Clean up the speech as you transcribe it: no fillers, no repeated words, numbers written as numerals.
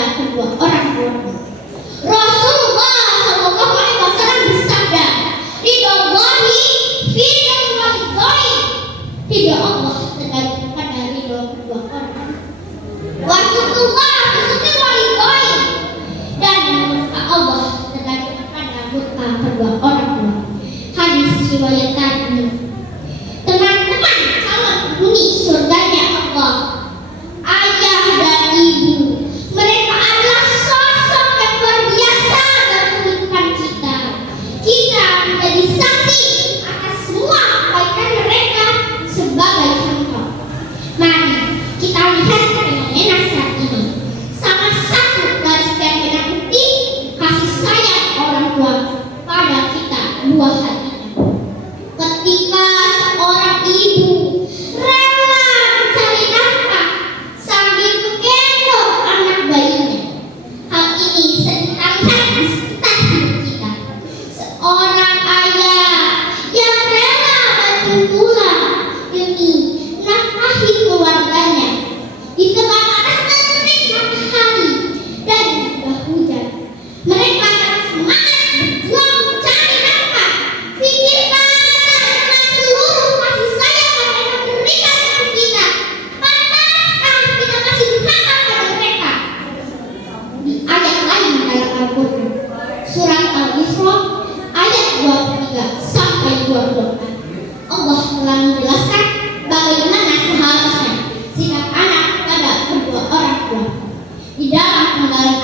kepada kedua orang tua. Rasulullah Shallallahu Alaihi Wasallam bersabda, ridhollahi fi ridhollahi, ridho Allah terkait pada ridho kedua orang. Wasutullah bisutil walidoi, dan murka Allah terkait pada murka kedua orang tua. Hadis riwayat ini. Teman-teman, calon penghuni surganya Allah, ayah dan ibu, mereka adalah sosok yang luar biasa dalam kehidupan kita. Kita menjadi saksi atas semua kebaikan mereka sebagai contoh. Mari kita lihat fenomena saat ini. Salah satu dari sekian banyak bukti kasih sayang orang tua pada kita buah hatinya. Ketika seorang ibu rela mencari nafkah sambil menggendong anak bayinya, hal ini sering terlihat di sekitar hidup kita. Seorang ayah yang rela bantu tulang demi nafkahi keluarganya di tengah panasnya terik matahari dan juga hujan. Mereka terus semangat berjuang mencari nafkah. Pikirkan dengan seluruh kasih sayang yang mereka berikan kepada kita. Pantaskah kita masih durhaka pada mereka? Di ayat lain dalam Al-Quran, surat Al-Isra ayat 23 sampai 24, Allah telah menjelaskan bagaimana seharusnya sikap anak pada kedua orang tua. Di dalam penggalan